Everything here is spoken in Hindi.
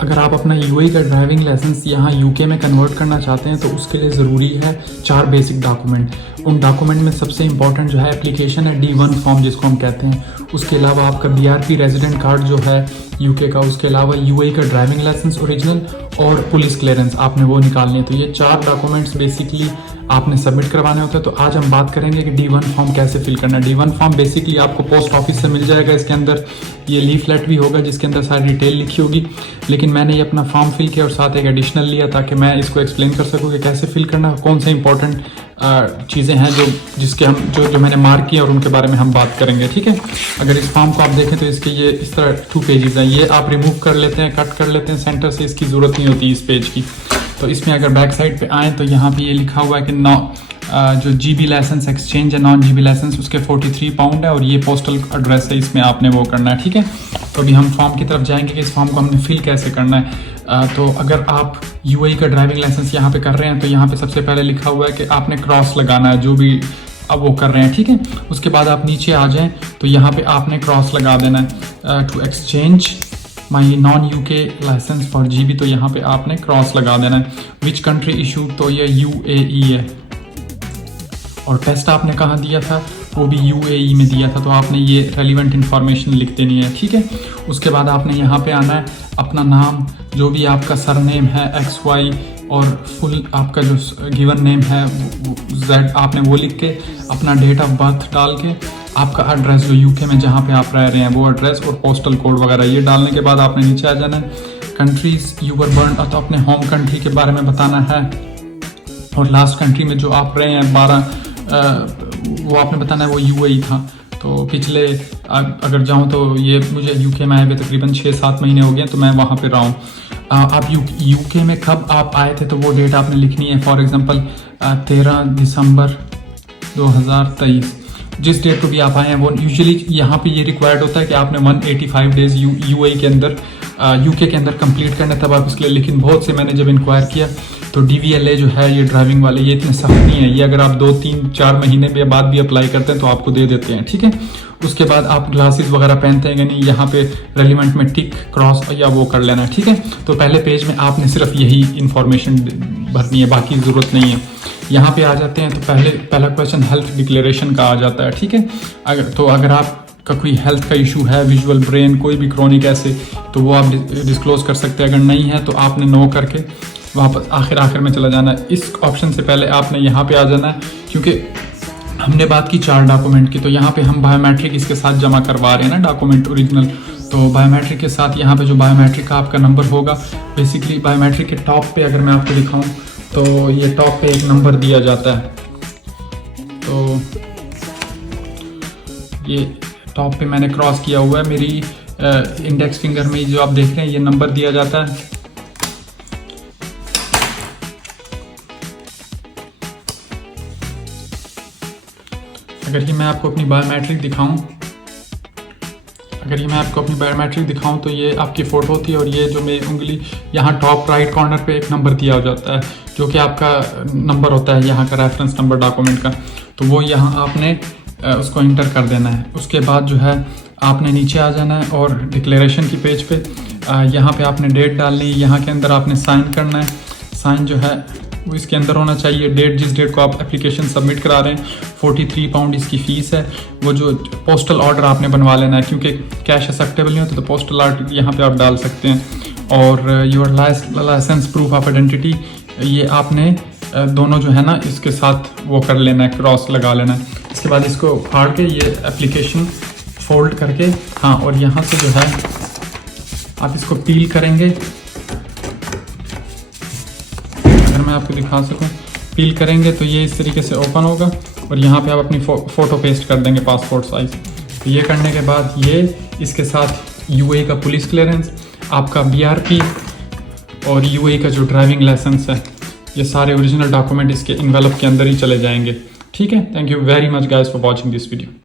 अगर आप अपना यूएई का ड्राइविंग लाइसेंस यहाँ यूके में कन्वर्ट करना चाहते हैं तो उसके लिए ज़रूरी है 4 बेसिक डॉक्यूमेंट। उन डॉक्यूमेंट में सबसे इंपॉर्टेंट जो है एप्लीकेशन है D1 फॉर्म जिसको हम कहते हैं। उसके अलावा आपका BRP रेजिडेंट कार्ड जो है यूके का, उसके अलावा यूएई का ड्राइविंग लाइसेंस ओरिजिनल और पुलिस क्लियरेंस आपने वो निकालनी है। तो ये 4 डॉक्यूमेंट्स बेसिकली आपने सबमिट करवाने होते हैं। तो आज हम बात करेंगे कि D1 फॉर्म कैसे फिल करना है। D1 फॉर्म बेसिकली आपको पोस्ट ऑफिस से मिल जाएगा। इसके अंदर ये लीफलेट भी होगा जिसके अंदर सारी डिटेल लिखी होगी, लेकिन मैंने ये अपना फॉर्म फिल किया और साथ एक एडिशनल लिया ताकि मैं इसको एक्सप्लेन कर सकूँ कि कैसे फिल करना है, कौन से इंपॉर्टेंट चीज़ें हैं जिसके हम जो मैंने मार्क किए और उनके बारे में हम बात करेंगे। ठीक है, अगर इस फॉर्म को आप देखें तो इसके ये इस तरह 2 पेजेस हैं। ये आप रिमूव कर लेते हैं, कट कर लेते हैं सेंटर से, इसकी ज़रूरत नहीं होती इस पेज की। तो इसमें अगर बैक साइड पे आएँ तो यहाँ पे ये लिखा हुआ है कि जो GB लाइसेंस एक्सचेंज है, नॉन GB लाइसेंस, उसके 43 पाउंड है और ये पोस्टल एड्रेस है, इसमें आपने वो करना है। ठीक है, तो अभी हम फॉर्म की तरफ जाएंगे कि इस फॉर्म को हमने फिल कैसे करना है। तो अगर आप यूएई का ड्राइविंग लाइसेंस यहाँ पे कर रहे हैं तो यहाँ पे सबसे पहले लिखा हुआ है कि आपने क्रॉस लगाना है, जो भी अब वो कर रहे हैं। ठीक है, उसके बाद आप नीचे आ जाएँ तो यहाँ पे आपने क्रॉस लगा देना है to exchange my non UK licence for GB, तो यहाँ पे आपने क्रॉस लगा देना है। विच कंट्री इशू, तो ये UAE है। और टेस्ट आपने कहाँ दिया था, वो भी UAE में दिया था, तो आपने ये रेलिवेंट इन्फॉर्मेशन लिख देनी है। ठीक है, उसके बाद आपने यहाँ पे आना है, अपना नाम, जो भी आपका सरनेम है XY और फुल आपका जो गिवन नेम है Z, आपने वो लिख के अपना डेट ऑफ बर्थ डाल के आपका एड्रेस जो यूके में जहाँ पे आप रह रहे हैं वो एड्रेस और पोस्टल कोड वगैरह ये डालने के बाद आपने नीचे आ जाना है। कंट्रीज यू वर बर्न, तो अपने होम कंट्री के बारे में बताना है। और लास्ट कंट्री में जो आप रहे हैं 12 वो आपने बताना है वो UAE था। तो पिछले अगर जाऊं तो ये मुझे यूके में आए हुए तकरीबन 6-7 महीने हो गए, तो मैं वहाँ पे रहा हूँ। आप यूके में कब आप आए थे तो वो डेट आपने लिखनी है। फॉर एग्जांपल 13 दिसंबर 2023, जिस डेट को भी आप आए हैं वो यूजुअली यहाँ पे ये रिक्वायर्ड होता है कि आपने 185 डेज यूएई के अंदर यूके के अंदर कंप्लीट करना तब आप इसके लिए। लेकिन बहुत से मैंने जब इंक्वायर किया तो DVLA जो है ये ड्राइविंग वाले ये इतने सख्त नहीं है, ये अगर आप 2-3-4 महीने के बाद भी अप्लाई करते हैं तो आपको दे देते हैं। ठीक है, उसके बाद आप ग्लासेस वगैरह पहनते हैं कि नहीं, यहाँ पे रेलिवेंट में टिक क्रॉस या वो कर लेना है। ठीक है, तो पहले पेज में आपने सिर्फ यही इंफॉर्मेशन भरनी है, बाकी ज़रूरत नहीं है। यहाँ पे आ जाते हैं तो पहला क्वेश्चन हेल्थ डिक्लेरेशन का आ जाता है। ठीक है, अगर आपका कोई हेल्थ का इशू है, विजुअल ब्रेन, कोई भी क्रोनिक ऐसे, तो वो आप डिस्क्लोज कर सकते हैं। अगर नहीं है तो आपने नो करके वापस आखिर में चला जाना है। इस ऑप्शन से पहले आपने यहाँ पे आ जाना है, क्योंकि हमने बात की 4 डॉक्यूमेंट की, तो यहाँ पे हम बायोमेट्रिक इसके साथ जमा करवा रहे हैं ना, डॉक्यूमेंट ओरिजिनल। तो बायोमेट्रिक के साथ यहाँ पे जो बायोमेट्रिक का आपका नंबर होगा, बेसिकली बायोमेट्रिक के टॉप पे अगर मैं आपको दिखाऊँ तो ये टॉप पे एक नंबर दिया जाता है। तो ये टॉप पे मैंने क्रॉस किया हुआ है, मेरी इंडेक्स फिंगर में जो आप देख रहे हैं ये नंबर दिया जाता है। अगर ये मैं आपको अपनी बायोमेट्रिक दिखाऊं, तो ये आपकी फ़ोटो थी और ये जो मेरी उंगली यहाँ टॉप राइट कॉर्नर पे एक नंबर दिया जाता है जो कि आपका नंबर होता है यहाँ का रेफरेंस नंबर डॉक्यूमेंट का। तो वो यहाँ आपने उसको इंटर कर देना है। उसके बाद जो है आपने नीचे आ जाना है और डिक्लेरेशन की पेज पे यहाँ पे आपने डेट डालनी है, यहाँ के अंदर आपने साइन करना है। साइन जो है वो इसके अंदर होना चाहिए। डेट जिस डेट को आप एप्लीकेशन सबमिट करा रहे हैं, 43 पाउंड इसकी फ़ीस है। वो जो पोस्टल ऑर्डर आपने बनवा लेना है, क्योंकि कैश एक्सेप्टेबल नहीं होता तो पोस्टल ऑर्डर यहाँ पे आप डाल सकते हैं। और your licence proof of identity, ये आपने दोनों जो है ना इसके साथ वो कर लेना है, क्रॉस लगा लेना है। इसके बाद इसको फाड़ के ये एप्लीकेशन फोल्ड करके, हाँ, और यहाँ से जो है आप इसको पील करेंगे। अगर मैं आपको दिखा सकूं, पील करेंगे तो ये इस तरीके से ओपन होगा और यहाँ पे आप अपनी फ़ोटो पेस्ट कर देंगे पासपोर्ट साइज़। तो ये करने के बाद ये इसके साथ UAE का पुलिस क्लियरेंस, आपका BRP और UAE का जो ड्राइविंग लाइसेंस है, ये सारे ओरिजिनल डॉक्यूमेंट इसके इन्वेलप के अंदर ही चले जाएंगे। ठीक है, thank you very much guys for watching this video.